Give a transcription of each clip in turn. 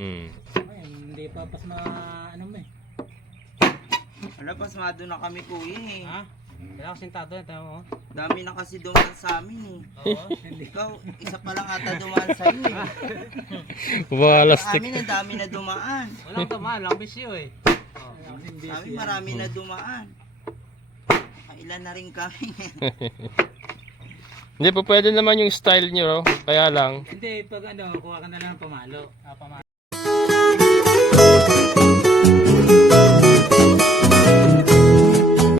Ay, hindi pa pas ano mo eh. Wala, pasmado na kami kuya eh. Ha? Kailangan ko sintado na tayo mo. Dami na kasi dumaan sa amin eh. Oo, hindi. Ikaw, isa pa lang ata dumaan sa iyo eh. Sa Walastik. amin, ang dami na dumaan. Walang tamaan, lang bisyo eh. Oh. Sa amin, marami na dumaan. Ilan na rin kami. Hindi po pwede naman yung style nyo, kaya lang. Hindi, pag ano, kuha ka na lang ng pamalo. Pamalo.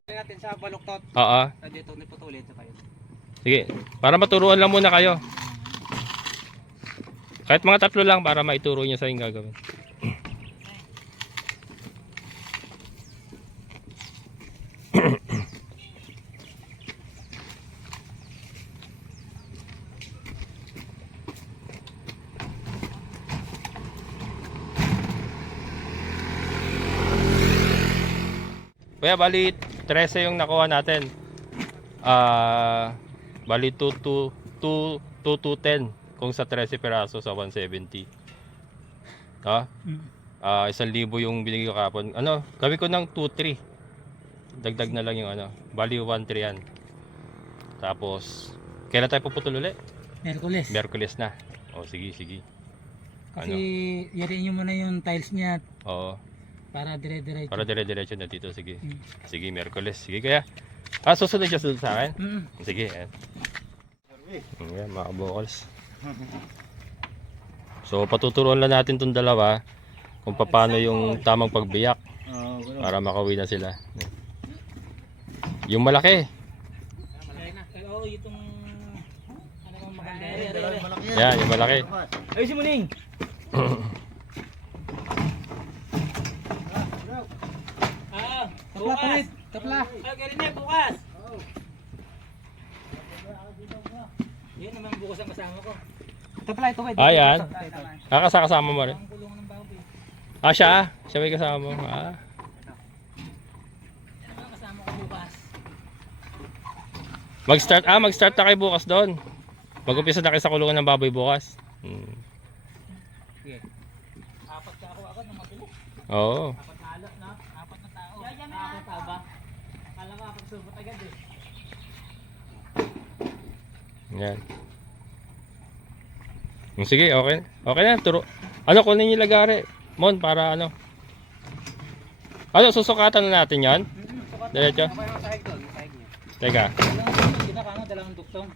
Natin sa baluktot. Oo. Dito, niputulit sa kayo. Sige, para maturuan lang muna kayo. Kahit mga 3 lang para maituro nyo sa yung gagawin. Kaya bali 13 yung nakuha natin. Bali 2,210 kung sa 13 peraso sa 170. Ha? 1,000 yung binigay ko kahapon. Ano, gawin ko ng 2,3. Dagdag na lang yung ano. Bali 1,3 yan. Tapos kailan tayo puputol ulit? Merkules. Miyerkules na. O sige, sige. Kasi yariin nyo muna yung tiles niya Oo. para dire-diretso. Para dire-diretso na dito, sige. Mm. Sige, Miyerkules. Sige kaya. Susunod siya sa akin? Mm. Sige, ayan. Ayan, mga vocals. So, patuturuan lang natin itong dalawa kung paano yung tamang pagbiyak para makauwi na sila. Yung malaki. Malaki na. Oo, itong ano bang maganda. Yan, yung malaki. Ay, si Muning! Bukas! Kapla! Ah, galing na, bukas! Yan naman bukas ang kasama ko. Kapla, ito ba? Ayan. Kasama mo rin. Ang kulungan ng baboy. Siya? Siya may kasama mo. Yan ang kasama ko bukas. Mag-start na kayo bukas doon. Mag-umpisa na kayo sa kulungan ng baboy bukas. Sige. Apat ka ako agad ng mabilis. Oo. Apat na alok, no? Apat na tao. Apat tao ba? Akala ko apat subot agad eh. Yan. Sige, okay. Okay na, turo. Ano, kunin yung lagari. Mon, para ano. Ano, susukatan na natin yan? Diretso? Ako yung sahig doon, sahig niya. Teka. Dalawang duktong.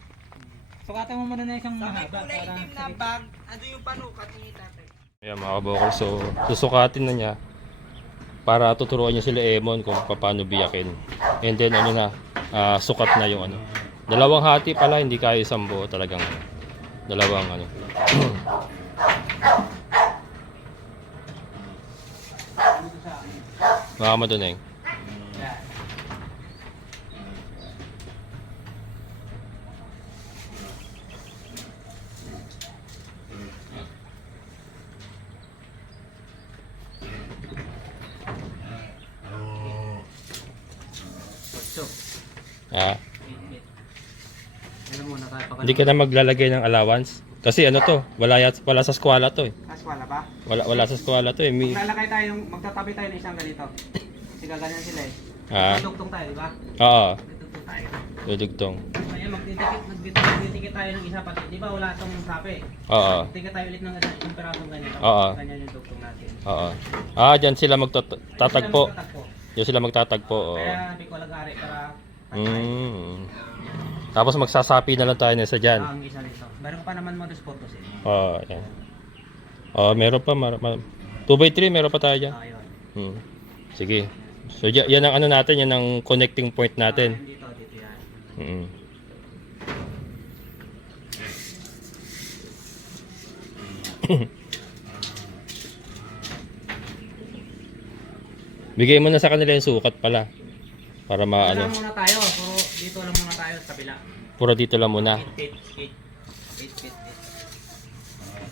Sukatan mo muna na isang Sa may mahaba kulay para itim na bag, ano yung panukat ni tatay? Ayan mga kabokol, so susukatin na niya para tuturuan niya sila Emon kung paano biyakin. And then ano na, sukat na yung ano. Dalawang hati pala, hindi kaya isang buo talagang dalawang ano. Mga maduneng. Hindi ka na maglalagay ng allowance kasi ano to, wala sa skwala to eh. Kaswala ba? Wala sa skwala to eh. Maglalakay tayo, magtatabi tayo ng isang ganito. Kasi gaganyan sila eh. Dugtong tayo, di ba? Oo, Dugtong tayo. dudugtong. Ayan, magdidikit tayo ng isa pati. Di ba wala itong sapi? Oo. Tingnan tayo ulit ng isang perasong ganito. Oo. Ganyan yung dugtong natin. Oo. Diyan sila magtatagpo. Diyan sila magtatagpo. Oo. Kaya hindi ko lagari para Tapos magsasapi na lang tayo na isa dyan. ang isa nito. Meron pa naman modus photos eh. Oo, yan. Meron pa. 2x3 meron pa tayo dyan. Ayun. Sige. So yan ang ano natin, yan ang connecting point natin. Dito yan. Bigay mo na sa kanila yung sukat pala. Para Ano maano. muna tayo, puro dito lang muna tayo sa kabila. Puro dito lang muna. 8 feet.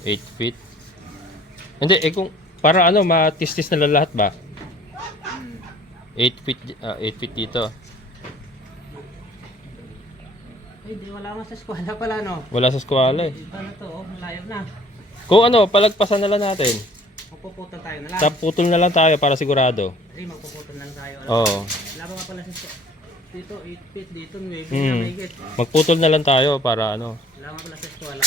8 feet. Hindi, kung para ano, matistis na lahat ba? 8 feet, 8 feet dito. Ay, di wala nga sa eskwela pala, no? Wala sa skwala eh. Iba na to, malayo na. Kung ano, palagpasan na lang natin. Magpuputol tayo na lang. Sa putol na lang tayo para sigurado. Hindi, magpuputol lang tayo. Oo. Laban nga pala sa dito, 8 feet, dito, 9 feet Hmm. na mahigit. Magputol na lang tayo para ano. Laban pala sa eskwela.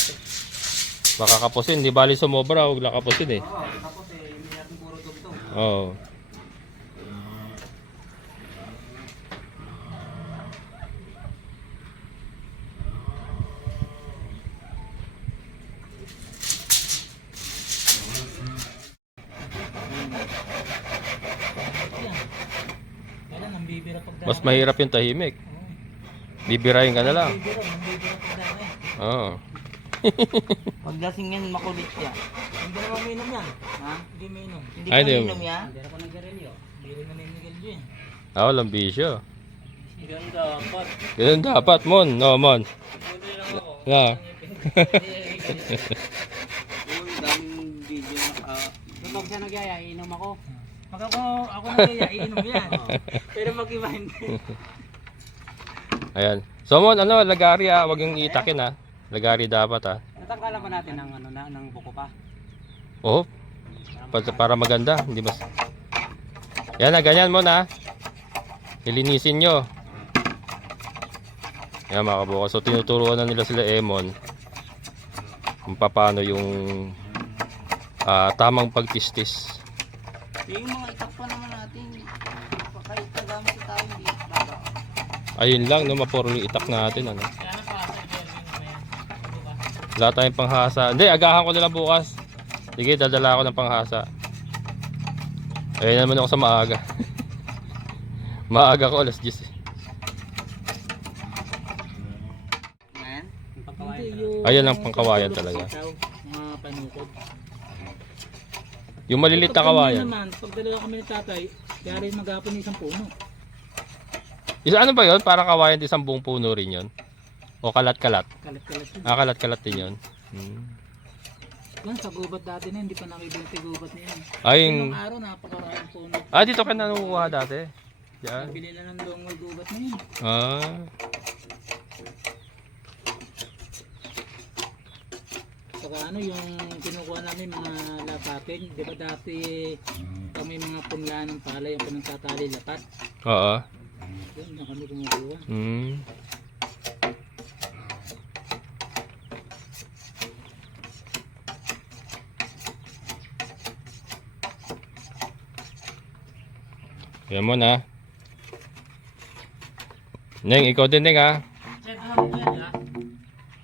Baka kapusin. Di bali sumobra. Huwag lang kapusin eh. Oo, tapos hindi natin puro tugtog. Oo. Kailan ang bibira pag Mas mahirap yung tahimik. Bibirahin ka na lang. bibira pag dami. Oo. Pag lasing yan, makulit siya. Hindi naman mainom yan. Ha? Hindi mainom. Hindi Ay, ka di- minom yan? Hindi ako naggarilyo. Hindi rin naninigalyo eh. Walang bisyo. Ganun dapat. Ganun dapat, Mon. No, Mon. Pwede lang ako. Nga. Oo, daming video na Kapag siya nagyaya, iinom ako. Pag ako nagyaya, iinom yan. Pero mag-iba hindi. Ayan. So, Mon, ano, lagari ah. Huwag yung itakin ah. Lagari dapat ah. Natanggalan ba natin ng, ng buko pa? Oo. Para maganda. Hindi mas... Yan na, ganyan mo na. Ilinisin nyo. Yan mga kabukas. So tinuturuan na nila sila Emon kung paano yung tamang pagtistis. Yung mga itak pa naman natin. Kahit tagamit sa tao, hindi baba. Ayun lang, no, mapuro yung itak natin. Ano. Kaya na pa sa Wala tayong panghasa. Hindi, agahan ko nila bukas. Sige, dadala ako ng panghasa. Ayun naman ako sa maaga. Maaga ko, alas 10 eh. Ayan. Ayan ang pangkawayan talaga. Mga panukod. Yung malilit na kawayan. naman, pag dalawa kami ni tatay, kaya rin maghapon ng isang puno. Isa ano ba yun? Parang kawayan din isang buong puno rin yun? O kalat-kalat? Kalat-kalat yun. Kalat-kalat din yun. Yan, sa gubat dati na, hindi pa nakibinti gubat na yan. Ay, Nung araw, napakaraming puno. dito ka nanukuha dati. Yan. Nabili na ng dongol gubat na yun. Saka ano, yung kinukuha namin mga lapapin, di ba dati kami mga punlaan ng palay, yung pinagtatali lapat. Oo. Yun, na kami kumukuha. Yan mo na. Neng, ikaw din Neng ha. Check mo naman yan, ha?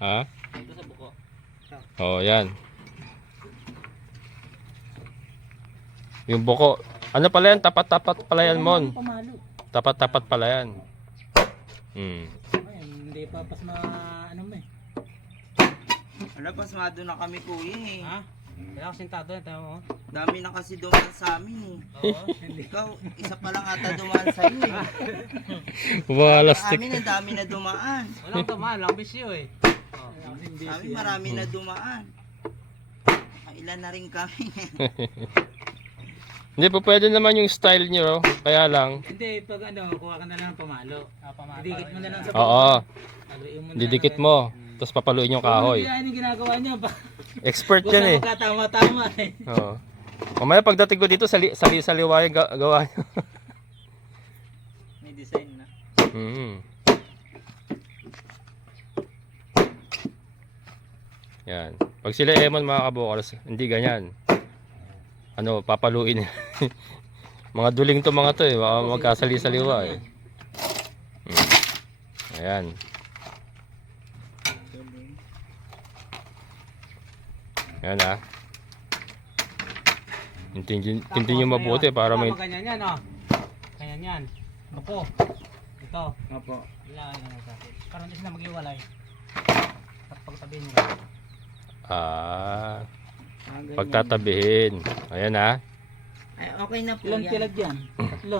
Ha? Ito sa buko. Oo, yan. Yung buko. Ano pala yan? Tapat-tapat pala yan, Mon. Pamalo. Tapat-tapat pala yan. Ay, hindi pa pas ma ano mo eh. Wala, pasmado na kami kuya eh. Ha? Kaya ako sintado na tayo mo. Dami na kasi dumaan sa amin eh. Oo, hindi. Ikaw, isa pa lang ata dumaan sa iyo eh. Wala Sa amin, ang dami na dumaan. Walang tumaan, lang bisyo eh. Sa amin, marami na dumaan. Ilan na rin kami. Hindi po pwede naman yung style nyo. Kaya lang. Hindi, pag ano, kuha ka na lang ng pamalo. Didikit mo na lang sa Oo. Haluin mo na Didikit lang mo. Tapos papaluin yung kahoy. Yan yung ginagawa niya. Expert Basta yan eh. magkatama-tama eh. Oo. Mamaya pagdating ko dito, sali-saliwa yung gawa nyo. May design na. Yan. Pag sila Emon mga kabukas, hindi ganyan. Ano, papaluin. Mga duling to mga to eh. Magkasali-saliwa eh. Ayan. Ayan ha. Tintin nyo mabuti para may... Ganyan yan, oh. Ganyan yan. Buko. Ito. Opo. Ilagay na sa atin. Para hindi sila mag-iwalay. Pagtabihin mo. Ganyan. Pagtatabihin. Ayan ha. Ay, okay na po Ilan yan. pilag yan? Tatlo.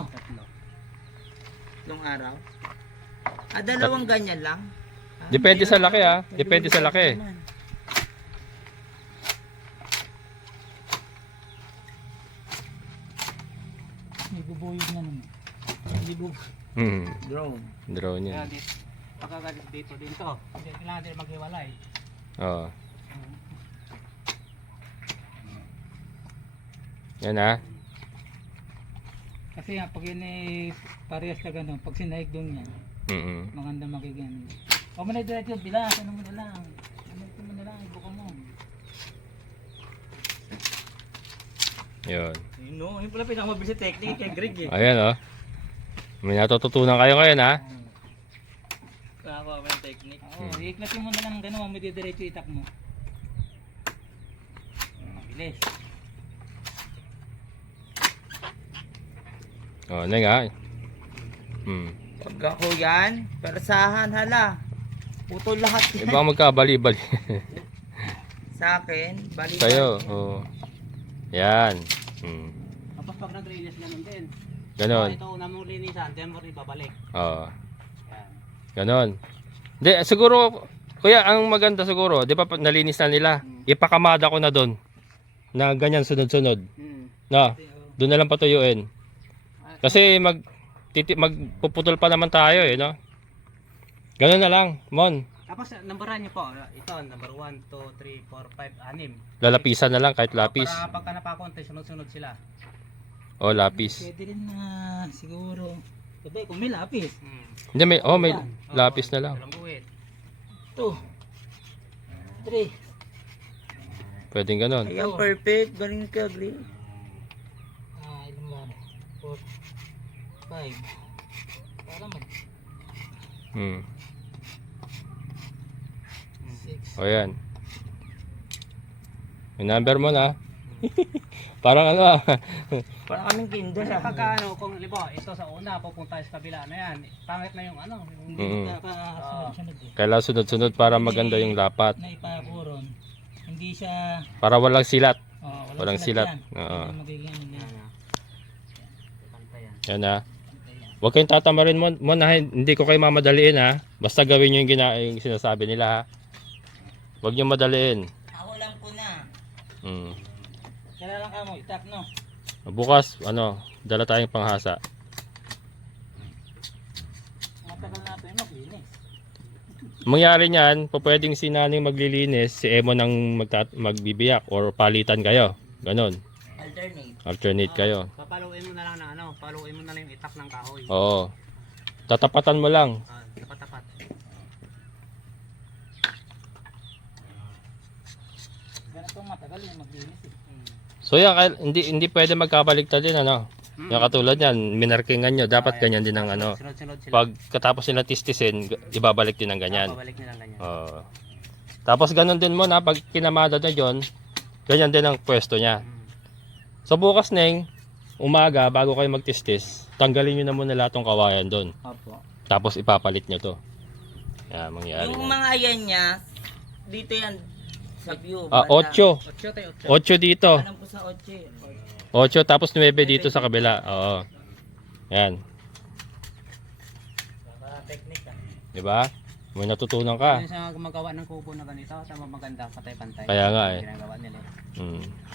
Tatlong araw. Dalawang ganyan lang. Depende sa laki ha. Depende sa laki. May bubuyog na naman. Hindi bubuyog. Drone. Drone Kaya yan. dito. Pagkagalit dito. Hindi kailangan din mag-iwalay. Oo. Yan ha. Kasi nga, pag yun eh, parehas na gano'n, pag sinahig doon yan, maganda makikyan. O mo na diretso, bilas, ano mo na lang. Ano mo na lang, ibuka mo. Yun. No, yun pala pinakamabilis sa technique kay Greg eh. Ayan oh. May natutunan kayo ngayon ha. Nakakuha mo yung technique. Oo, iklasin mo na lang gano'n, may diretso itak mo. Bilis. Oh, neng ha. Pag ako yan, persahan hala. Putol lahat yan. Ibang magkabali-bali. Sa akin, bali. Sa'yo. Oh. Yan. Tapos pag nag-release ganun din. Ganon. Ito una mong linisan, then mo rin babalik. Oo. Yan. Ganon. Di, siguro, kuya, ang maganda siguro, di ba nalinis na nila, ipakamada ko na doon. Na ganyan sunod-sunod. Na, doon na lang patuyuin. Kasi magpuputol pa naman tayo eh, no? Ganon na lang, Mon. Tapos numberan niyo po. Ito, number 1, 2, 3, 4, 5, 6. Lalapisan na lang kahit lapis. Para pagka napakonte, sunod-sunod sila. O, lapis. Pwede rin na siguro. Sabi, kung may lapis. Hindi, may lapis na lang. Walang buwit. 2, 3. Pwedeng ganon. Ayan, perfect. Galing ka, Greg. Ilan ba? 4, 5. Para mag Hmm. 6. O, yan. Yung number mo na. Parang ano ah. Parang kaming kinder ah. Pagka ano, kung liba, ito sa una, pupunta sa kabila na yan, pangit na yung ano, yung Sunod-sunod eh. Kailangan sunod-sunod para maganda yung lapat. Na ipapuron. Hindi siya Para walang silat. walang silat. yan. Oo. Hindi magiging ano yan. Yan ha. Huwag kayong tatamarin mo na hindi ko kayo mamadaliin ha. Basta gawin nyo yung sinasabi nila ha. Huwag nyo madaliin. Ako lang po na. Kailangan ka mo itak no. Bukas, dala tayong panghasa. Matagal natin maglinis. Mangyari niyan, pwedeng si Naning maglilinis, si Emo nang magbibiyak or palitan kayo. Ganon. Alternate kayo. papaluin mo na lang na ano, paluin mo na lang yung itak ng kahoy. Oo. Tatapatan mo lang. Tapat-tapat. Ganito matagal yung maglinis eh. So yan, hindi pwede magkabaligtad din ano. Yung katulad yan, minarkingan nyo, dapat ganyan din ang ano. Sunod-sunod sila. Pag katapos nila tistisin, ibabalik din ng ganyan. Babalik nila ganyan. Oo. Tapos ganun din mo na, pag kinamada na yun, ganyan din ang pwesto niya. So bukas Neng, umaga, bago kayo magtistis, tanggalin nyo na muna lahat ng kawayan doon. Opo. Tapos ipapalit nyo to. Yan, mangyari Yung na. mga ayan niya, dito yan. Sa view. 8. 8 tayo, 8 dito. Alam ko sa 8. 8 tapos 9 dito sa kabila. Oo. Yan. technique ah. Di ba? May natutunan ka. Yung sa gumagawa ng kubo na ganito, tama maganda, patay-pantay. Kaya nga eh. Ginagawa nila.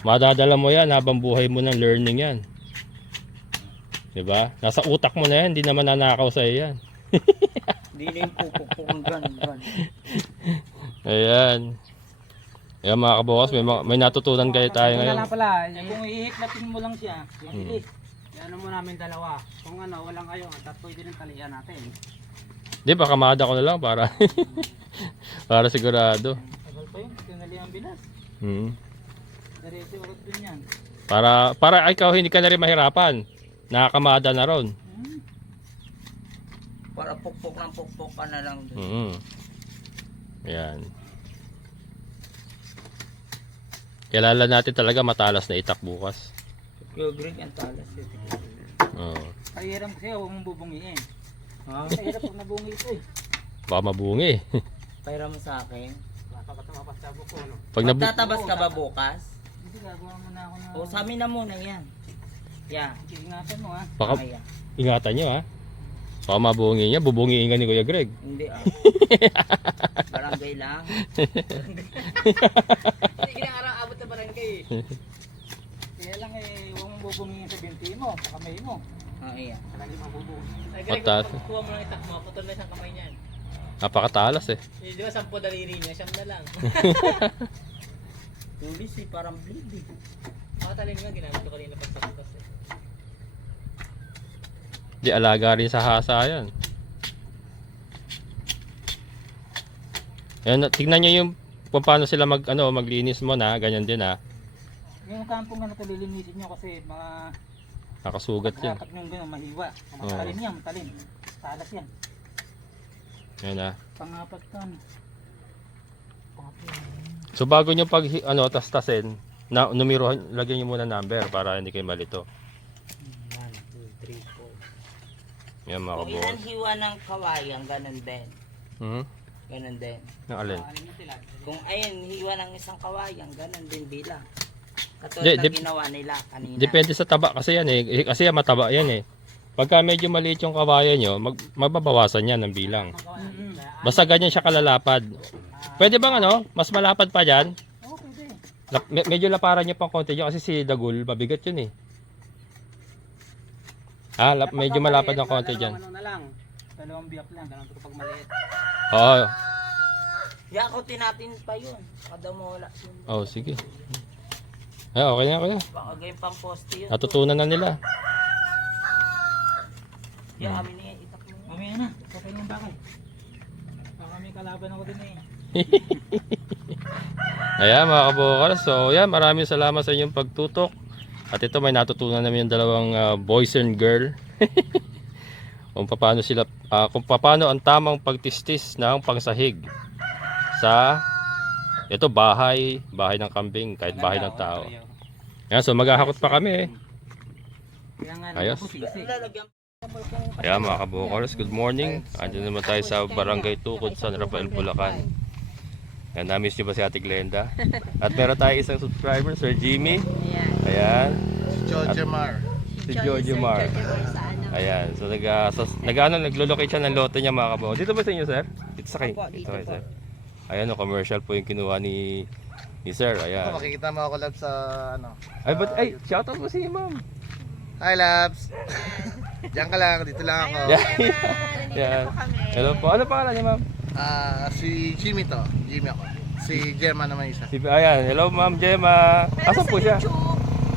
Madadala mo yan habang buhay mo ng learning yan. Di ba? Nasa utak mo na yan, hindi naman nanakaw sa'yo yan. Hindi na yung pupukpukong gan. Ayan. Ayan mga kabukas, may natutunan kayo tayo Wala ngayon. lang pala, Kung ihiklatin mo lang siya, yung ilis. ano mo namin dalawa. Kung ano, walang kayo, at pwede rin talian natin. Di ba, kamada ko na lang para para sigurado. Tagal pa yun, tinali ang bilas. Diretso ulit din yan. Para ikaw hindi ka na rin mahirapan. Nakakamada na ron. Para pukpok ka na lang dun. Ayan. Kilala natin talaga matalas na itak bukas. Yung Greg ang talas. Oo. Pahiram kasi huwag mong bubungiin. Mahirap pag nabungi ito eh. Baka mabungi. Pahira mo sa akin. Papatumapas sa buko, no? Pag Magtatabas ka ba bukas? Hindi, gagawa mo na ako na. O sa amin na muna yan. Yeah. Ingatan mo ha. baka Kaya. ingatan nyo ha. Baka mabungi niya, bubungiin ka ni Kuya Greg. Hindi ah. Barangay lang. Hindi kinakarang abot na barangay eh. Kaya lang eh, huwag mong bubungiin sa binti mo, sa kamay mo. Iya. Talaga mabubungi. Ay, Mataas. kuha mo ng itak mo, putol na isang kamay niyan. Napakatalas eh. Di ba 10 daliri niya, siyam na lang. Tulis eh, parang bleed eh. Mga matalin nga, ginamit ko kanina pag sa bukas eh. Di alaga rin sa hasa yan. Yan, tignan nyo yung kung paano sila maglinis mo na, ganyan din ha. Yung kampong ano, lilinisin nyo kasi mga Nakasugat yan. dapat yung gano'n, mahiwa. Oo. Matalin yan, matalin. Talas yan. Yan ha. Pangapat ton. So bago nyo pag tastasin, na numerohan, lagyan nyo muna number para hindi kayo malito. 1, 2, 3, 4. Yan mga Kung kabukas. ilan hiwa ng kawayan, ganun din. Hmm? Ganun din. Yung alin? Kung ayun, hiwa ng isang kawayan, ganun din bilang. Di- Katulad ng dip- ginawa nila kanina. Depende sa taba kasi yan eh. Kasi yan mataba yan eh. Pagka medyo maliit yung kawayan nyo, mababawasan yan ng bilang. Basta ganyan siya kalalapad. Pwede bang mas malapad pa dyan? Oo, pwede. Medyo laparan nyo pang konti dyan kasi si Dagul, mabigat yun eh. Medyo malapad ng konti dyan. Ano na lang. Dalawang biyak lang. Ganun ko pag maliit. Oo. Yakutin natin pa yun. Kada mo wala. Oh, sige. Ay, okay na kuya. Baka gawin pang poste yun. Natutunan na nila. Yung amin niya, itak mo. Mamaya na. Okay yung bakal. Baka may kalaban ako din eh. Ayan mga kabukal. So yan, maraming salamat sa inyong pagtutok. At ito may natutunan namin yung dalawang boys and girl. kung paano ang tamang pagtistis ng pangsahig sa ito bahay ng kambing, kahit bahay ng tao. Yan, so maghahakot pa kami eh. Kaya nga Ayos. ako sisi. Lalagyan Ayan mga kabukals, good morning. Andiyan naman tayo sa Barangay Tukod, San Rafael, Bulacan. Yan, na-miss nyo ba si Ate Glenda? At meron tayo isang subscriber, Sir Jimmy. Ayan. Georgia Mar. Si Jojo Mar. Ayan, so naglo-locate siya ng lote niya mga kabukals. Dito ba sa inyo, sir? Dito sa kayo. Dito kayo, sir. Ayan, commercial po yung kinuha ni Sir. Ayan. Makikita mo ako lab sa Ay, shoutout mo si Ma'am. Hi Labs. Diyan ka lang, dito lang ako. Yan. Hello po. Ano pangalan niya, Ma'am? Si Jimmy to. Jimmy ako. Si Gemma naman isa. Ayan. Hello, Ma'am Gemma. Asan po siya?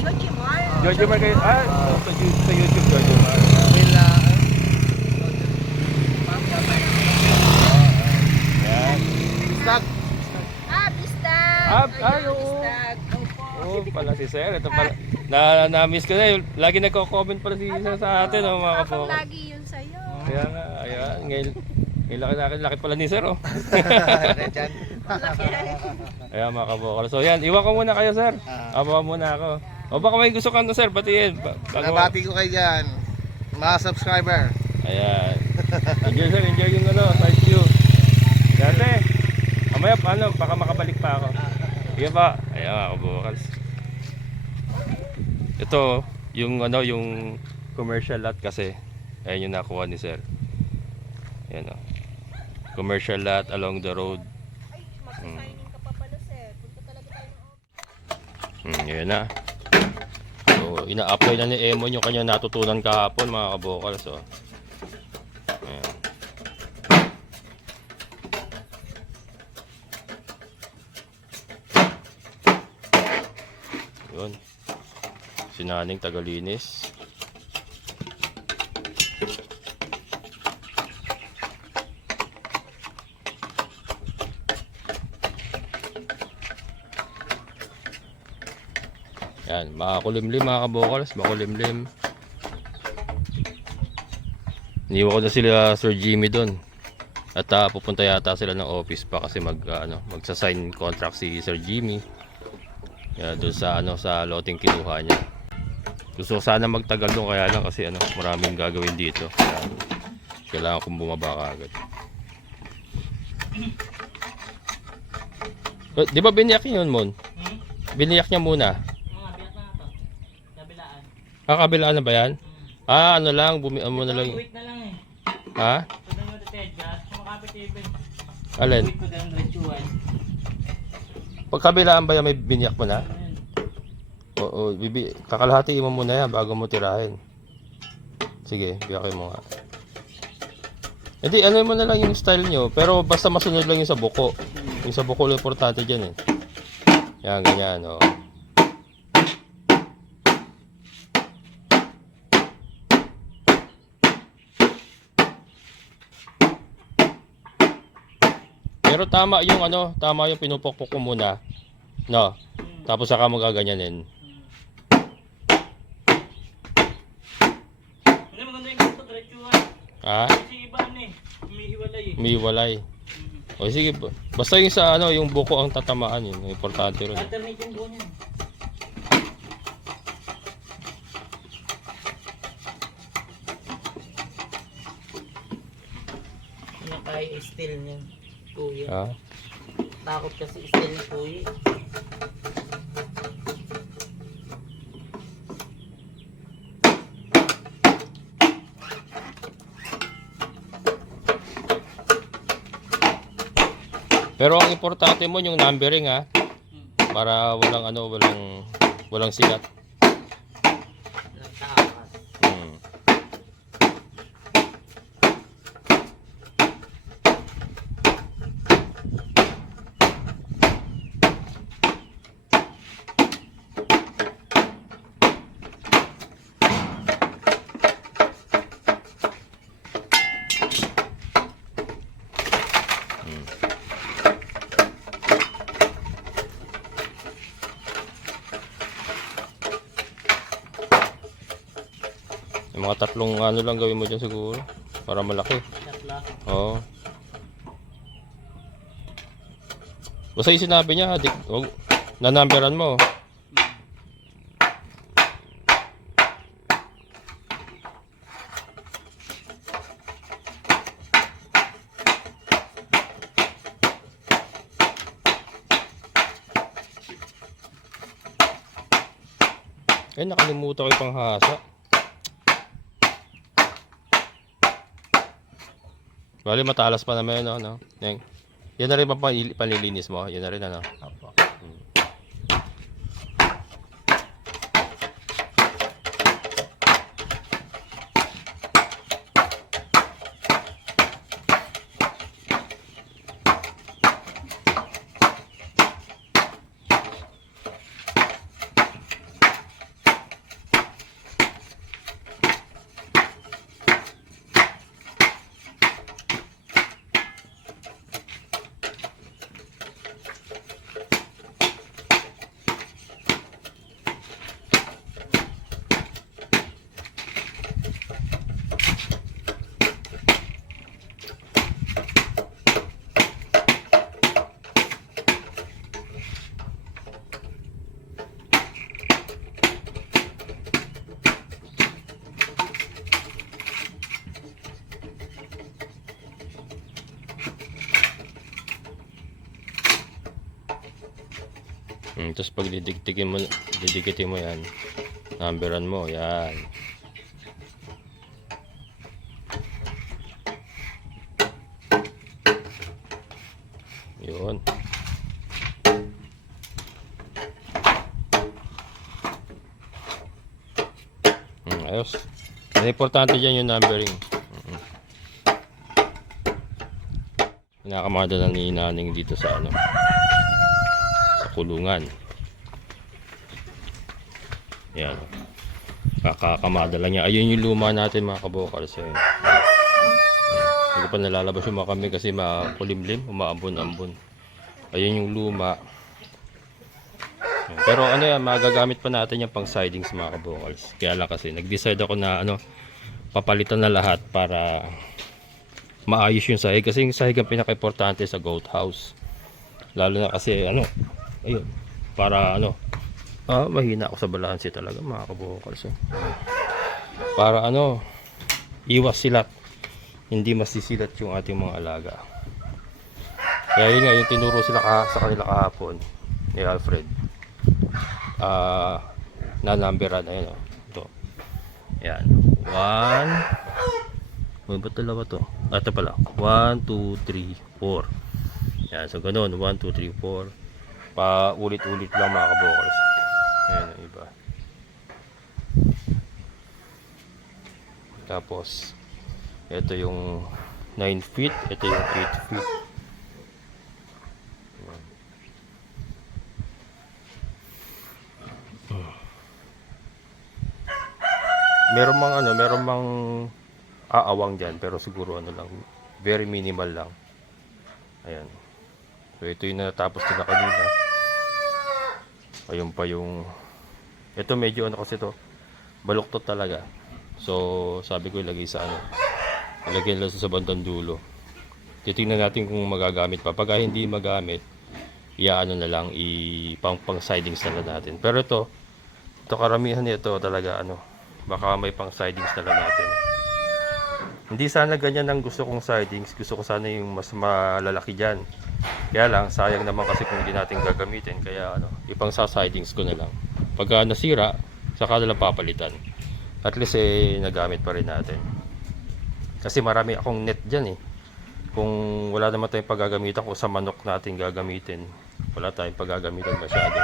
Georgie Mar. Jojo Mar kayo. Sa YouTube, Jojo Mar. Will Yan. Stag. Bistag. Ay, oo. Oo, pala si Sir. Ito pala. Na-miss ko na. Lagi nagko-comment pala si Sir sa atin, mga Parang kapoko. lagi yun sa'yo. Kaya nga, ayan. Ngayon laki pala ni Sir, oh. Diyan. Ayan, mga kabokal. So, yan. Iwan ko muna kayo, Sir. Abawa muna ako. O baka may gusto ka na, Sir. Batiin. Nabati ko kayo dyan. Mga subscriber. Ayan. Enjoy, Sir. Enjoy yung side view. Dati. Mamaya, baka makabalik pa ako. Sige pa. Ayan, mga kabokals. Ito, yung commercial lot kasi. Ayan yung nakuha ni Sir. Ayan, o. Commercial lot along the road. Magsa-signing ka pa pala, sir. Punta talaga tayo ng Yun na. So, ina-apply na ni Emon yung kanyang natutunan kahapon, mga kabokal. So, ayan. Yun. Sinaning tagalinis. Yan, makakulimlim mga kabokals, makulimlim. Iniwan ko na sila Sir Jimmy doon. At pupunta yata sila ng office pa kasi magsa-sign contract si Sir Jimmy. Doon sa loting kinuha niya. Gusto ko sana magtagal doon kaya lang kasi maraming gagawin dito. Kaya kailangan kong bumaba kaagad. Di ba biniyak yun, Mon? Biniyak niya muna. mga biyak na ito. Kabilaan. Kakabilaan na ba yan? Ano lang, bumian mo na lang. Wait na lang eh. Ha? Pwede mo ito gas. Makapit even. Alin? Wait ko lang retsuan. Pagkabilaan ba yan may binyak mo na? Oo, kakalahatiin mo muna yan bago mo tirahin. Sige, biyakin mo nga. Hindi, mo na lang yung style nyo. Pero basta masunod lang yung sa buko. Yung sa buko, importante dyan eh. Yan, ganyan, o. Pero tama yung ano, tama yung pinupukpok ko muna. No. Tapos saka magaganyanin. Hindi, maganda yung ganito, diretsuhan. Ha? Kasi iba umihiwalay eh. Umiwalay. O sige, basta yung sa ano, yung buko ang tatamaan yun. Importante rin. Alternate yung buo niyan. Ano kaya steel niyan, kuya? Ha? Takot kasi steel ni kuya. Pero ang importante mo yung numbering ha. Para walang ano, walang sikat. Nagtakas. Hmm. Yung mga tatlong ano lang gawin mo dyan siguro. Para malaki. Tatla. Oo. Basta yung sinabi niya, nanumberan mo. Eh, nakalimutan ko yung panghasa. Bali, matalas pa naman yun, no? Neng. Yan na rin pa panlilinis mo. Yan na rin, ano? Opo. Tapos pag didikitin mo yan, numberan mo, yan. Yun. Ayos. Ang importante dyan yung numbering. Nakakamada na ni Naning dito sa ano, sa kulungan. Yan. Kakakamada lang niya. Ayun yung luma natin mga kabokals. Ayun. Hindi ko pa nalalabas yung mga kami kasi makulimlim, umaambon-ambon. Ayun yung luma. Pero ano yan, magagamit pa natin yung pang sidings mga kabokals. Kaya lang kasi nag-decide ako na ano, papalitan na lahat para maayos yung sahig. Kasi yung sahig ang pinaka-importante sa goat house. Lalo na kasi ano, ayun, para ano, mahina ako sa balanse talaga mga kabokals. Para ano, iwas silat, hindi masisilat yung ating mga alaga. Kaya yun nga, yung tinuro sila sa kanila kahapon ni Alfred, na-numberan, ayun o, ito, yan, 1, ba't dalawa to? Ito pala, 1, 2, 3, 4. Yan, so ganun, 1, 2, 3, 4. Pa-ulit-ulit lang mga kabokals. Ayan ang iba. Tapos ito yung 9 feet, ito yung 8 feet. Meron mang aawang diyan pero siguro ano lang, very minimal lang. Ayan. So ito yung natapos nila kanina. Ayun pa yung ito medyo ano kasi to baluktot talaga. So sabi ko ilagay sa ano, ilagay lang sa bandang dulo. Titingnan natin kung magagamit pa. Pag hindi magamit, iaano na lang, pang sidings na lang natin. Pero ito karamihan nito talaga ano, baka may pang sidings na lang natin. Hindi sana ganyan ang gusto kong sidings. Gusto ko sana yung mas malalaki dyan. Kaya lang, sayang naman kasi kung hindi natin gagamitin. Kaya ano, ipang sa sidings ko na lang. Pagka nasira, saka na lang papalitan. At least nagamit pa rin natin. Kasi marami akong net dyan Kung wala naman tayong paggagamitan, kung sa manok natin gagamitin, wala tayong paggagamitan masyado.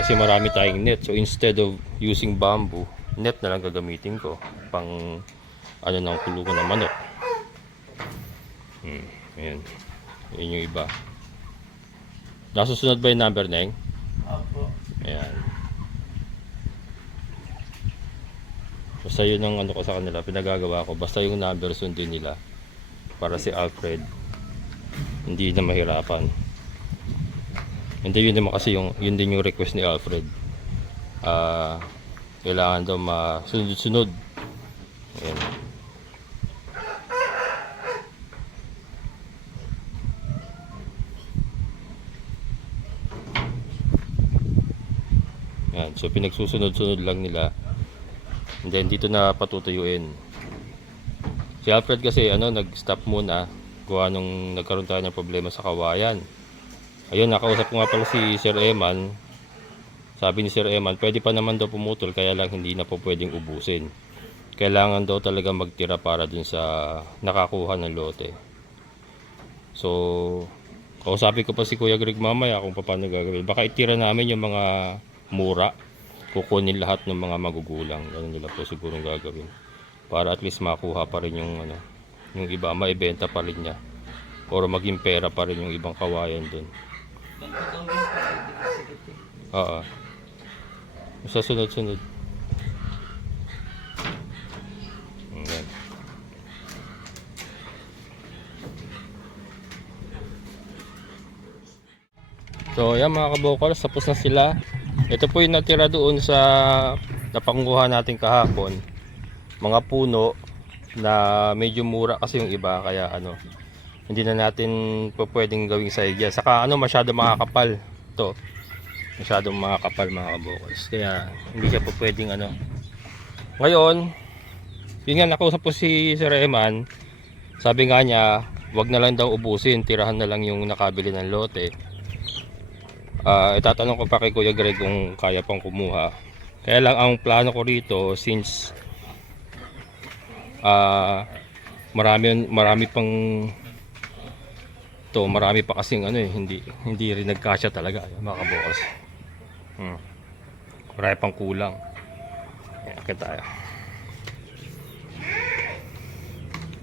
Kasi marami tayong net. So instead of using bamboo, net na lang gagamitin ko. Pang ano ng kulungan ng manok. Ayan. Ayan yung iba. Nasusunod ba yung number, Neng? Opo. Ayan. Basta yun ang ano ko sa kanila, pinagagawa ko. Basta yung number sundin nila. Para si Alfred hindi na mahirapan. Hindi yun naman kasi yun din yung request ni Alfred. Kailangan daw masunod-sunod. Ayan. Yan, so pinagsusunod-sunod lang nila. And then dito na patutuyuin. Si Alfred kasi nag-stop muna gawa nung nagkaroon tayo ng problema sa kawayan. Ayun, nakausap ko nga pala si Sir Eman. Sabi ni Sir Eman, pwede pa naman daw pumutol, kaya lang hindi na po pwedeng ubusin. Kailangan daw talaga magtira para dun sa nakakuha ng lote. So, kausapin ko pa si Kuya Greg mamaya kung paano gagawin. Baka itira namin yung mga mura, kukunin lahat ng mga magugulang. Ganun nila po sigurong gagawin. Para at least makuha pa rin yung yung iba, maibenta pa rin niya. Or maging pera pa rin yung ibang kawayan dun. Oo. Sa sunod-sunod. Ayan. So ayan mga kabokals, tapos na sila. Ito po yung natira doon sa napanguha natin kahapon. Mga puno na medyo mura kasi yung iba, kaya hindi na natin po pwedeng gawing saigya. Saka masyado makakapal to. Masyadong makakapal mga kabokals. Kaya hindi siya po pwedeng Ngayon, yun nga, nakausap po si Sir Eman. Sabi nga niya, wag na lang daw ubusin, tirahan na lang yung nakabili ng lote. Itatanong ko pa kay Kuya Greg kung kaya pang kumuha. Kaya lang ang plano ko rito, since marami pa kasing hindi rin nagkasya talaga mga kabokals. Marami pang kulang. Ayan, tayo.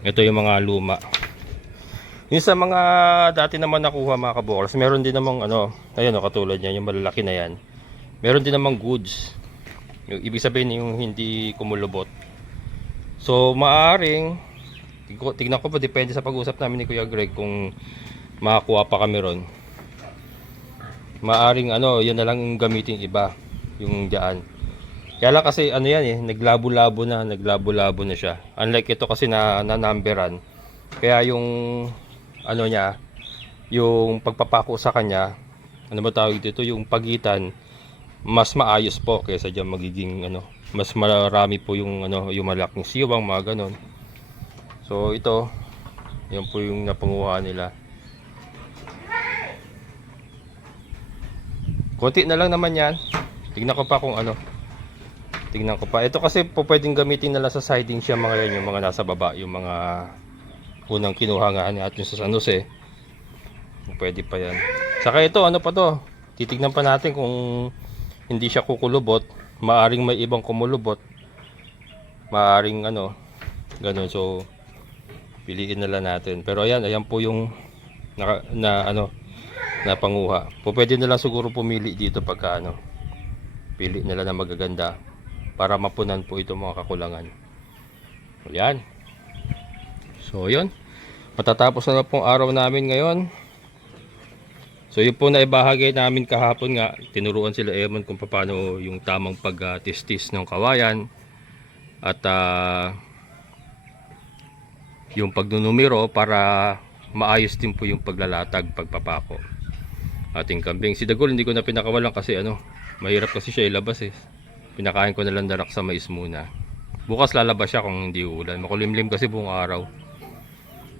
Ito yung mga luma. Yung sa mga dati naman nakuha mga kabokals, meron din namang ayun katulad niyan, yung malalaki na yan. Meron din namang goods. Yung ibig sabihin yung hindi kumulubot. So maaaring tignan ko pa, depende sa pag-usap namin ni Kuya Greg kung makakuha pa kami ron. Maaring yun na lang gamitin iba yung dyan. Kaya lang kasi yan naglabo-labo na siya. Unlike ito kasi na numberan. Kaya yung niya, yung pagpapako sa kanya, ba tawag dito, yung pagitan mas maayos po kaysa diyan magiging mas marami po yung yung malaking siwang, mga ganon. So ito, yan po yung napanguha nila. Konti na lang naman yan. Tignan ko pa kung tignan ko pa. Ito kasi po pwedeng gamitin na lang sa siding siya mga yan, yung mga nasa baba, yung mga unang kinuha nga natin sa San Jose. Pwede pa yan. Saka ito, pa to? Titignan pa natin kung hindi siya kukulubot. Maaring may ibang kumulubot. Maaring ganun. So piliin na lang natin. Pero ayan po yung na panguha. Pwede na lang siguro pumili dito pagka pili na lang na magaganda para mapunan po itong mga kakulangan. Ayan. So yun, matatapos na pong araw namin ngayon. So yun po na ibahagi namin kahapon nga, tinuruan sila Emon kung paano yung tamang pag-tistis ng kawayan at yung pagdunumero para maayos din po yung paglalatag, pagpapako ating kambing. Si Dagol hindi ko na pinakawalan kasi mahirap kasi siya ilabas eh. Pinakain ko na lang darak sa mais muna. Bukas lalabas siya kung hindi ulan. Makulimlim kasi buong araw.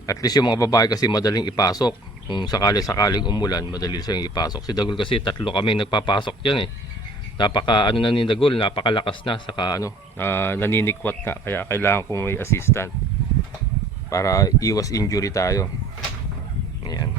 At least yung mga babae kasi madaling ipasok. Kung sakali-sakaling umulan, madali siyang ipasok. Si Dagol kasi 3 kami nagpapasok diyan eh. Napaka na ni Dagol, napakalakas na saka naninikwat nga, kaya kailangan kong may assistant para iwas injury tayo. Ayan.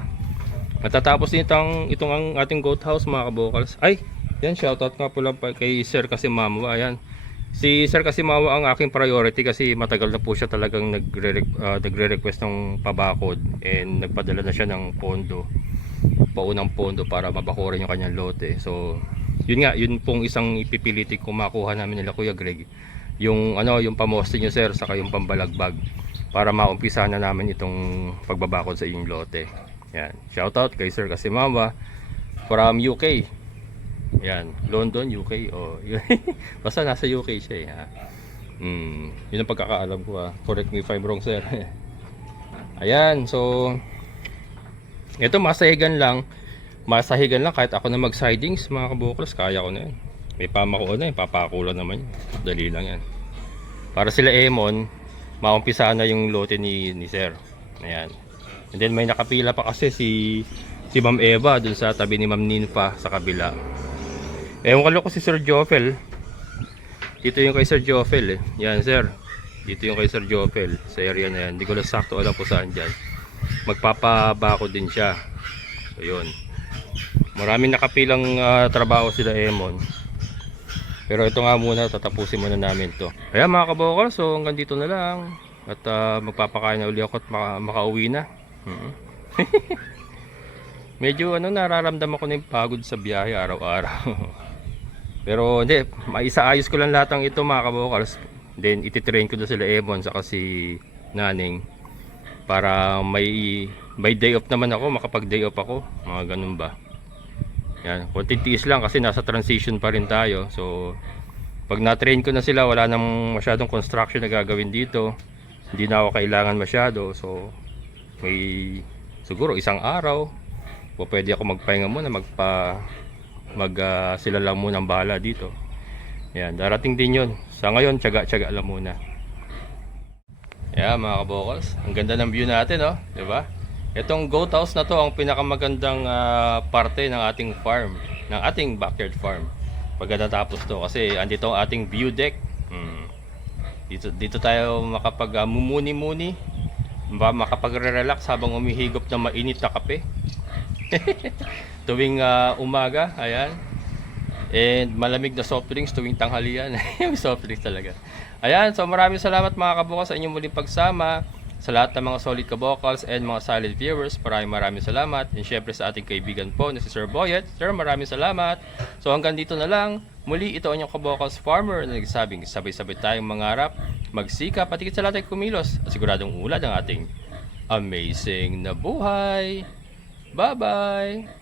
Matatapos din itong ang ating goat house mga kabokals. Ay, yan, shoutout nga po lang kay Sir Kasimawa. Ayan. Si Sir Kasimawa ang aking priority kasi matagal na po siya talagang nagre-request ng pabakod and nagpadala na siya ng pondo, paunang pondo para mabakuran yung kanyang lote. So, yun nga, yun pong isang ipipiliti kung makuha namin nila Kuya Greg. Yung yung pamoste nyo sir, saka yung pambalagbag para maumpisa na namin itong pagbabakod sa inyong lote. Yan. Shoutout kay Sir Kasimawa from UK. Yan, London, UK. Basta nasa UK siya eh. Yun ang pagkakaalam ko ha. Correct me if I'm wrong sir. Ayan, so ito masahigan lang kahit ako na mag-sidings mga kabuklas, kaya ko na yan. May pamako na yun, papakulan naman yun. Dali lang yan. Para sila Emon, maumpisa na yung lote ni Sir. Ayan. And then may nakapila pa kasi si Ma'am Eva dun sa tabi ni Ma'am Ninfa sa kabila. Ewan ko si Sir Joffel. Dito yung kay Sir Joffel eh. Yan sir. Dito yung kay Sir Joffel sa area na yan. Hindi ko lang sakto alam po saan dyan. Magpapabako din siya. So yun. Maraming nakapilang trabaho sila Emon. Pero ito nga muna, tatapusin muna namin to. Kaya mga kabokal, so hanggang dito na lang. At magpapakain na uli ako at makauwi na. Medyo nararamdaman ko na yung pagod sa biyahe araw-araw. Pero hindi, maisaayos ko lang lahat ng ito mga kabokals. Then ititrain ko na sila Emon saka si Naning para may day off naman ako, makapag day off ako, mga ganun ba. Yan, konting tiis lang kasi nasa transition pa rin tayo. So pag na-train ko na sila, wala nang masyadong construction na gagawin dito. Hindi na ako kailangan masyado. So may siguro isang araw o pwede ako magpahinga muna, sila lang muna ang bahala dito. Yan, darating din yun. Sa ngayon, tiyaga-tiyaga lang muna. Yan mga kabokals, ang ganda ng view natin, oh, di ba? Itong goat house na to ang pinakamagandang parte ng ating farm, ng ating backyard farm. Pagkatapos to, kasi andito ang ating view deck. Dito tayo makapag mumuni-muni, makapag-relax habang umihigop ng mainit na kape. Tuwing umaga, ayan. And malamig na soft drinks tuwing tanghalian. May soft drinks talaga. Ayan, so maraming salamat mga kabokals sa inyong muling pagsama. Sa lahat ng mga solid kabokals and mga silent viewers, maraming salamat. And syempre sa ating kaibigan po na si Sir Boyet. Sir, maraming salamat. So hanggang dito na lang. Muli, ito ang inyong kabokals farmer na nagsabing sabay-sabay tayong mangarap, magsikap at higit sa lahat ay kumilos at siguradong ulad ang ating amazing na buhay. Bye-bye!